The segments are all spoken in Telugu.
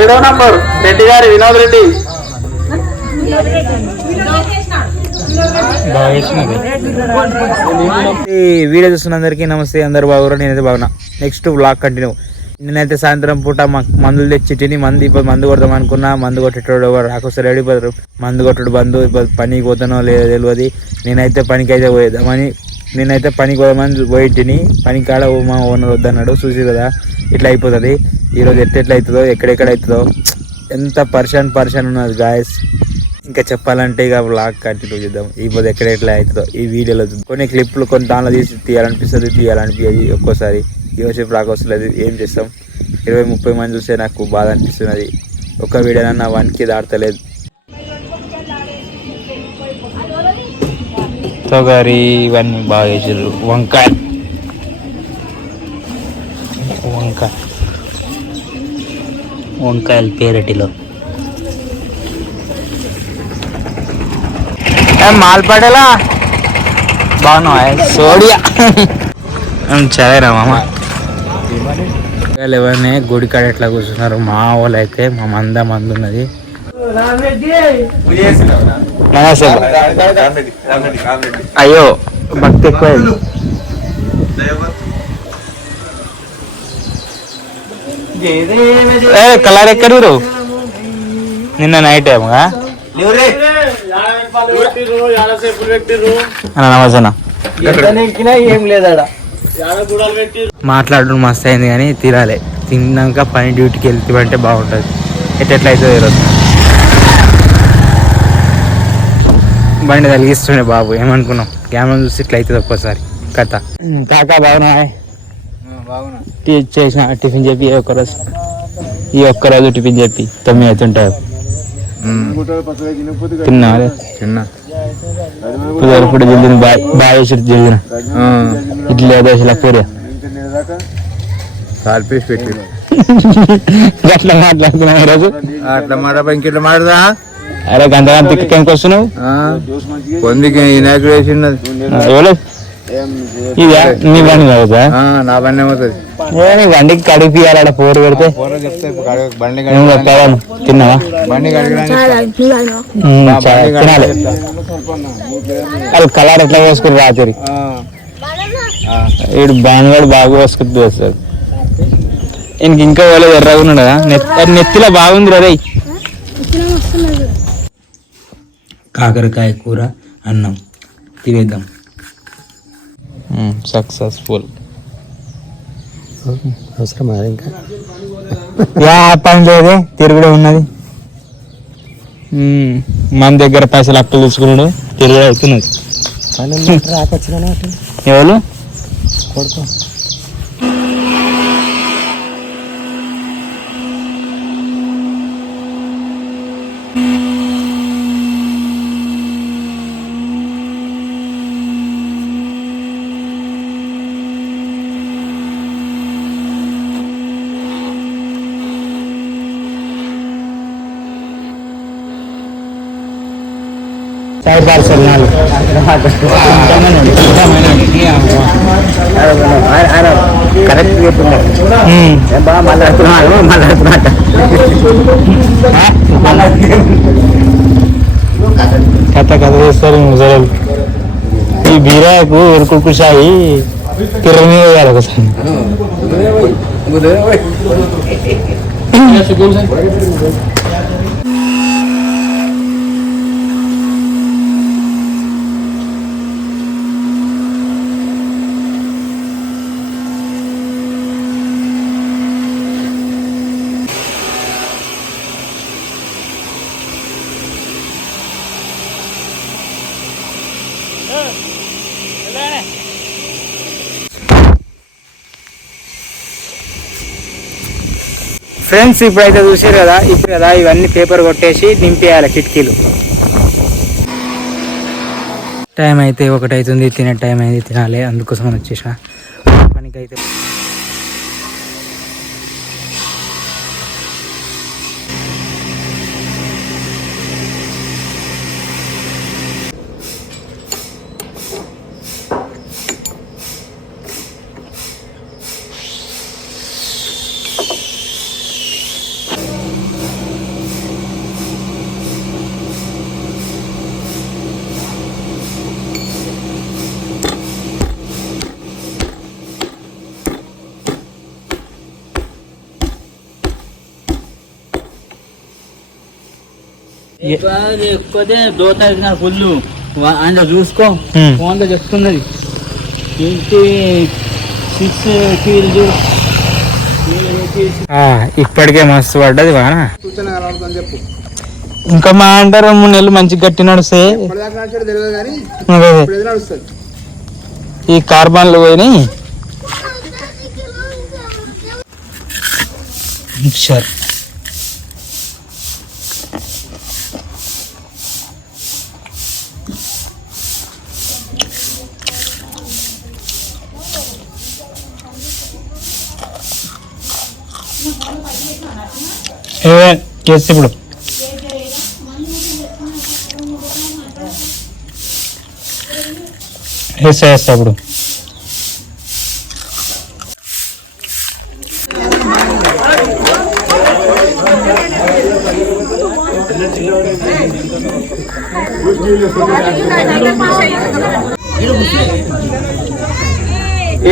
ఏడో నంబర్. రెడ్డి గారి వినోద్ రెడ్డి. ఈ వీడియో చూస్తున్న అందరికీ నమస్తే అందరు బాగున్నారు? నేనైతే బాగున్నా. నెక్స్ట్ బ్లాగ్ కంటిన్యూ నేనైతే సాయంత్రం పూట మందులు తెచ్చి తిని మందు ఇప్పుడు మందు కొడదాం అనుకున్నా. మందు కొట్టేటోడు ఎవరు రాకొస్తారు రెడీపోతారు మందు కొట్టుడు బంధు ఇప్పుడు పనికి పోతానో లేదో తెలియదు నేనైతే పనికి అయితే పోయేద్దామని నేనైతే పనికి పోదామని పోయి తిని పని కాడ మా ఓనర్ వద్దన్నాడు. చూసి కదా ఇట్లా అయిపోతుంది. ఈరోజు ఎట్లెట్లా అవుతుందో ఎక్కడెక్కడ అవుతుందో ఎంత పర్షన్ పర్షన్ ఉన్నది గాయస్ ఇంకా చెప్పాలంటే ఇక బ్లాగ్ కంటిన్యూ చేద్దాం. ఈ పొద్దు ఎక్కడ ఎట్లా అవుతుందో ఈ వీడియోలో కొన్ని క్లిప్లు కొన్ని దానిలో తీసి తీయాలనిపిస్తుంది తీయాలనిపించేది ఒక్కోసారి. యోసేపు రాక వస్తలేదు ఏం చేస్తాం? ఇరవై ముప్పై మంది చూస్తే నాకు బాధ అనిపిస్తున్నది. ఒక వీడియోనన్నా వన్కి దాడతలేదు తొగరి ఇవన్నీ బాగా చేసారు వంకాయ. వంకాయ. వంకాయలు పేరటిలో. మాల్పడేలా? బాగున్నావా? సోడియా. చదివరా మామ? ఎవరిని గుడి కాడ ఎట్లా కూర్చున్నారు? మా వాళ్ళు అయితే మా మంద మంది ఉన్నది. అయ్యో భక్తి ఎక్కువ కలర్ ఎక్కడ నిన్న నైట్ ఏమోగా అన్న నమస్తే ఏం మాట్లాడడం మస్తు అయింది కానీ తినాలి తిన్నాక పని డ్యూటీకి వెళ్తే బాగుంటుంది. ఎట్లా అవుతుంది ఈరోజు బండి తలిగిస్తుండే బాబు ఏమనుకున్నాం కెమెరా చూసి ఇట్లా అవుతుంది ఒక్కోసారి. కథ. కాకా బాగున్నా బాగున్నా టీ- చేసిన టిఫిన్ చెప్పి ఈ ఒక్కరోజు ఈ ఒక్కరోజు టిఫిన్ చెప్పి తొమ్మిది అవుతుంటారు. తిన్నావా చిన్న ఇప్పుడు జల్దిన బాయ్ బాయ్ వేసి జల్దిన ఇడ్లీ దోశల పూరి. కాల్పేసి పెట్టి. అట్లా మాట్లాడుతున్నావు ఈరోజు. అట్లా మాట ఇంకెట్లా మాడదా అరే గంట గంట తిక్కకి వస్తున్నావు పొందికి ఎవరు? నీ బండి ఆ, నా బండి ఏమవుతుంది? నీ బండికి కడిపియాలి ఆడ పోరు పెడితే బండి ఏం చెప్పాలి తిన్నావా? బండి తినాలి. కలర్ ఎట్లా పోసుకుని రాత్రి వీడు బ్యాన్ కూడా బాగా పోసుకుని వస్తుంది ఇంక ఇంకా వాళ్ళు ఎర్రగా ఉన్నాడు? కదా నెత్తి నెత్తిలో బాగుంది రే కాకరకాయ కూర అన్నం. తినేద్దాం. సక్సెస్ఫుల్ అవసరమా ఇంకా? యా పని లేదే తిరుగుడే ఉన్నది. ఉమ్, మన దగ్గర పైసలు అప్పులు తీసుకున్నాడు తిరుగుడే అవుతున్నది. ఎవరు? కొడుకు. చాయ్ పార్సల్ నాలుగు కరెక్ట్ చెప్తున్నాడు ఉమ్. బాగా మాట్లాడుతున్నాడు మాట్లాడుతున్నాట కథ కథ చేస్తారు ముసలు ఈ బీరాకు ఎరుకుకు సాయి తిరగ మీద వేయాలి ఒకసారి ఫ్రెండ్స్ ఇప్పుడైతే చూసారు కదా? ఇప్పుడు కదా ఇవన్నీ పేపర్ కొట్టేసి నింపేయాలి కిటికీలు. టైం అయితే ఒకటి అవుతుంది తినే టైం అయింది తినాలి. అందుకోసం అని వచ్చేసిన. పనికి అయితే ఎక్కువదే దోత ఫుల్. అందులో చూసుకో. హ్మ్. ఫోన్లో చెప్తున్నది. ఏంటి? సిక్స్ ఇప్పటికే మస్తు పడ్డది వాన. ఇంకా మా అంటారు మూడు నెలలు మంచిగా గట్టి నడుస్తే. అదే. అదే. ఈ కార్బన్లు పోయినాయి. మిక్చర్ ఏ చేస్తే ఇప్పుడు. వేసేస్తా ఇప్పుడు.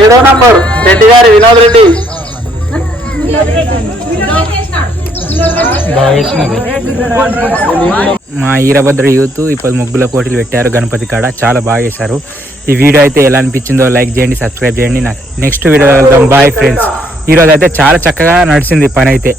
ఏడో నంబర్ రెడ్డి గారి వినోద్ రెడ్డి. మా ఈరభద్ర యూత్ ఇప్పుడు ముగ్గుల పోటీలు పెట్టారు గణపతి కాడ. చాలా బాగా చేశారు. ఈ వీడియో అయితే ఎలా అనిపించిందో లైక్ చేయండి సబ్స్క్రైబ్ చేయండి. నాకు నెక్స్ట్ వీడియో వెళ్దాం బాయ్ ఫ్రెండ్స్ ఈ రోజు అయితే చాలా చక్కగా నడిచింది పని అయితే.